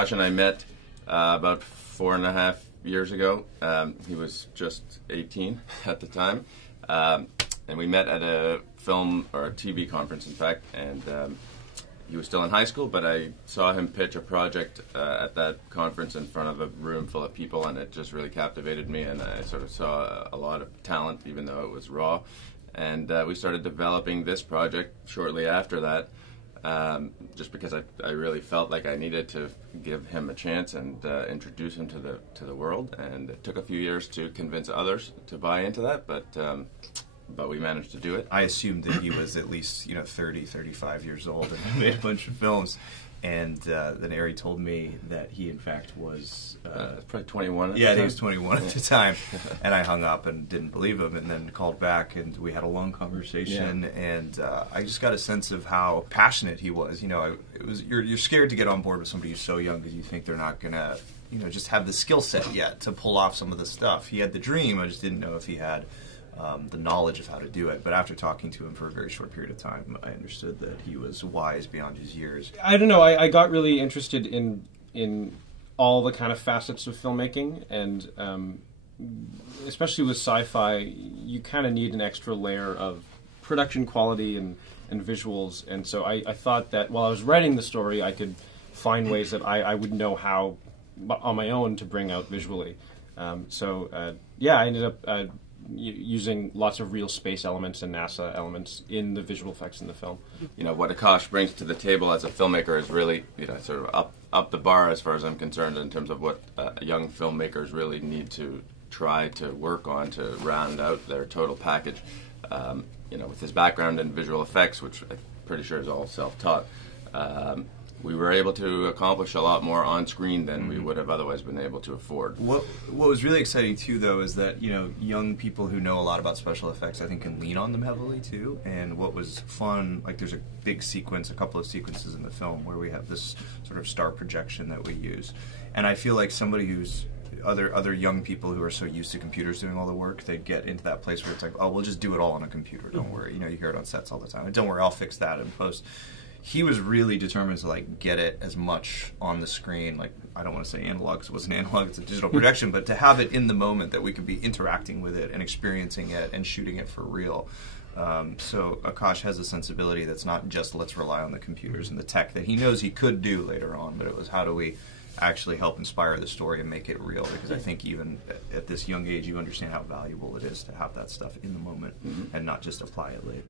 Akash and I met about 4.5 years ago. He was just 18 at the time. And we met at a film or a TV conference, in fact, and he was still in high school, but I saw him pitch a project at that conference in front of a room full of people, and it just really captivated me, and I sort of saw a lot of talent, even though it was raw. And we started developing this project shortly after that, just because I really felt like I needed to give him a chance and introduce him to the world. And it took a few years to convince others to buy into that, but we managed to do it. I assumed that he was at least 30, 35 years old and made a bunch of films. And then Ari told me that he, in fact, was... probably 21 at the Yeah, time. he was 21 at the time. And I hung up and didn't believe him, and then called back, and we had a long conversation. Yeah. And I just got a sense of how passionate he was. You're scared to get on board with somebody who's so young because you think they're not going to, just have the skill set yet to pull off some of the stuff. He had the dream, I just didn't know if he had... the knowledge of how to do it. But after talking to him for a very short period of time, I understood that he was wise beyond his years. I don't know, I got really interested in all the kind of facets of filmmaking, and especially with sci-fi, you kind of need an extra layer of production quality and visuals, and so I thought that while I was writing the story, I could find ways that I would know how, on my own, to bring out visually. I ended up using lots of real space elements and NASA elements in the visual effects in the film. What Akash brings to the table as a filmmaker is really, sort of up the bar as far as I'm concerned in terms of what young filmmakers really need to try to work on to round out their total package. With his background in visual effects, which I'm pretty sure is all self-taught, we were able to accomplish a lot more on screen than we would have otherwise been able to afford. What was really exciting too, though, is that young people who know a lot about special effects, I think, can lean on them heavily too. And what was fun, like there's a big sequence, a couple of sequences in the film where we have this sort of star projection that we use, and I feel like somebody who's other young people who are so used to computers doing all the work, they get into that place where it's like, oh, we'll just do it all on a computer. Don't worry. You hear it on sets all the time. Don't worry, I'll fix that in post. He was really determined to get it as much on the screen, I don't want to say analog because it wasn't analog, it's a digital projection, but to have it in the moment that we could be interacting with it and experiencing it and shooting it for real. So Akash has a sensibility that's not just let's rely on the computers and the tech that he knows he could do later on, but it was how do we actually help inspire the story and make it real, because I think even at this young age you understand how valuable it is to have that stuff in the moment and not just apply it later.